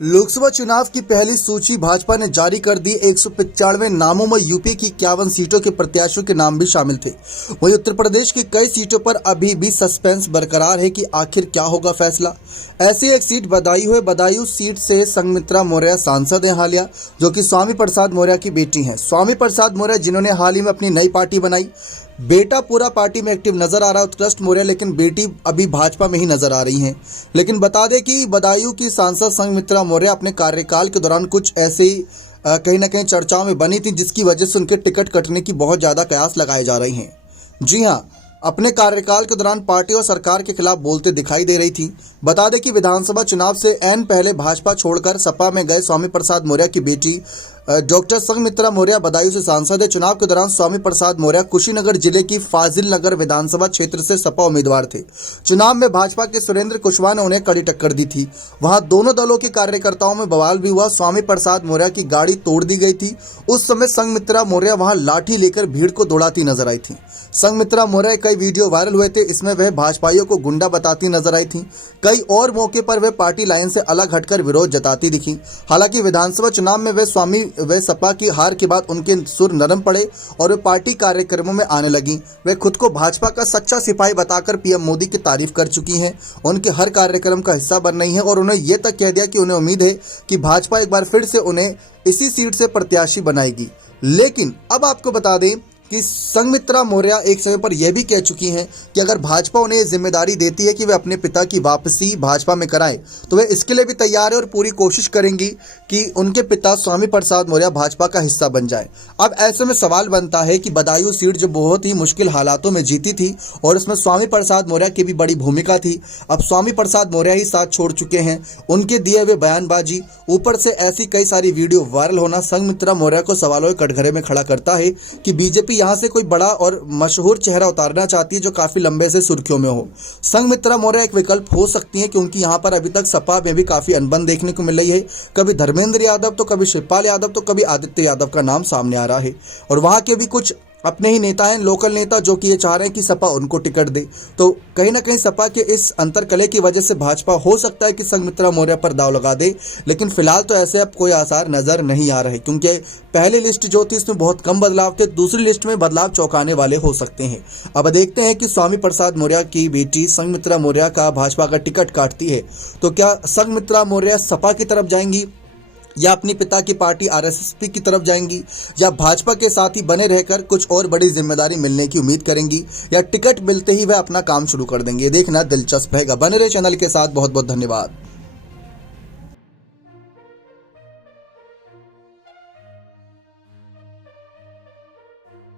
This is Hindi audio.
लोकसभा चुनाव की पहली सूची भाजपा ने जारी कर दी। 195 नामों में यूपी की 51 सीटों के प्रत्याशियों के नाम भी शामिल थे। वहीं उत्तर प्रदेश की कई सीटों पर अभी भी सस्पेंस बरकरार है कि आखिर क्या होगा फैसला। ऐसी एक सीट बदायूं सीट से संघमित्रा मौर्य सांसद हैं हालिया, जो कि स्वामी प्रसाद मौर्य की बेटी हैं। स्वामी प्रसाद मौर्य जिन्होंने हाल ही में अपनी नई पार्टी बनाई। बेटा पूरा पार्टी में एक्टिव नजर आ रहा है उत्कृष्ट मौर्य, लेकिन बेटी अभी भाजपा में ही नजर आ रही हैं। लेकिन बता दें कि बदायूं की सांसद संघमित्रा मौर्य अपने कार्यकाल के दौरान कुछ ऐसे ही कहीं ना कहीं चर्चाओं में बनी थी, जिसकी वजह से उनके टिकट कटने की बहुत ज़्यादा कयास लगाए जा रही हैं। जी हाँ, अपने कार्यकाल के दौरान पार्टी और सरकार के खिलाफ बोलते दिखाई दे रही थी। बता दें कि विधानसभा चुनाव से ऐन पहले भाजपा छोड़कर सपा में गए स्वामी प्रसाद मौर्य की बेटी डॉक्टर संघमित्रा मौर्य बदायूं से सांसद है। चुनाव के दौरान स्वामी प्रसाद मौर्य कुशीनगर जिले की फाजिल नगर विधानसभा क्षेत्र से सपा उम्मीदवार थे। चुनाव में भाजपा के सुरेंद्र कुशवाहा ने उन्हें कड़ी टक्कर दी थी। वहां दोनों दलों के कार्यकर्ताओं में बवाल भी हुआ। स्वामी प्रसाद मौर्य की गाड़ी तोड़ दी गई थी। उस समय संघमित्रा मौर्य वहां लाठी लेकर भीड़ को दौड़ाती नजर आई थी। संघमित्रा मौर्य कई वीडियो वायरल हुए थे, इसमें वह भाजपाइयों को गुंडा बताती नजर आई थी। कई और मौके पर वह पार्टी लाइन से अलग हटकर विरोध जताती दिखी। हालांकि विधानसभा चुनाव में वे सपा की हार के बाद उनके सुर नरम पड़े और वे पार्टी कार्यक्रमों में आने लगी। वे खुद को भाजपा का सच्चा सिपाही बताकर पीएम मोदी की तारीफ कर चुकी हैं। उनके हर कार्यक्रम का हिस्सा बन रही हैं और उन्हें यह तक कह दिया कि उन्हें उम्मीद है कि भाजपा एक बार फिर से उन्हें इसी सीट से प्रत्याशी बनाएगी। लेकिन अब आपको बता दें कि संघमित्रा मौर्य एक समय पर यह भी कह चुकी हैं कि अगर भाजपा उन्हें जिम्मेदारी देती है कि वे अपने पिता की वापसी भाजपा में कराएं, तो वे इसके लिए भी तैयार है और पूरी कोशिश करेंगी कि उनके पिता स्वामी प्रसाद मौर्य भाजपा का हिस्सा बन जाए। अब ऐसे में सवाल बनता है कि बदायूं सीट जो बहुत ही मुश्किल हालातों में जीती थी और इसमें स्वामी प्रसाद मौर्य की भी बड़ी भूमिका थी, अब स्वामी प्रसाद मौर्य ही साथ छोड़ चुके हैं। उनके दिए हुए बयानबाजी, ऊपर से ऐसी कई सारी वीडियो वायरल होना संघमित्रा मौर्य को सवालों के कटघरे में खड़ा करता है कि बीजेपी यहां से कोई बड़ा और मशहूर चेहरा उतारना चाहती है जो काफी लंबे से सुर्खियों में हो। संघमित्रा मौर्य एक विकल्प हो सकती है, क्योंकि यहां पर अभी तक सपा में भी काफी अनबन देखने को मिल रही है। कभी धर्मेंद्र यादव तो कभी शिवपाल यादव तो कभी आदित्य यादव का नाम सामने आ रहा है और वहां के भी कुछ अपने ही नेता हैं, लोकल नेता, जो कि ये चाह रहे हैं कि सपा उनको टिकट दे। तो कहीं ना कहीं सपा के इस अंतरकलह की वजह से भाजपा हो सकता है कि संघमित्रा मौर्य पर दांव लगा दे, लेकिन फिलहाल तो ऐसे अब कोई आसार नजर नहीं आ रहे, क्योंकि पहली लिस्ट जो थी इसमें बहुत कम बदलाव थे। दूसरी लिस्ट में बदलाव चौंकाने वाले हो सकते हैं। अब देखते हैं कि स्वामी प्रसाद मौर्य की बेटी संघमित्रा मौर्य का भाजपा का टिकट काटती है तो क्या संघमित्रा मौर्य सपा की तरफ जाएंगी या अपनी पिता की पार्टी आरएसपी की तरफ जाएंगी, या भाजपा के साथ ही बने रहकर कुछ और बड़ी जिम्मेदारी मिलने की उम्मीद करेंगी, या टिकट मिलते ही वह अपना काम शुरू कर देंगे। देखना दिलचस्प रहेगा। बने रहे चैनल के साथ। बहुत बहुत धन्यवाद।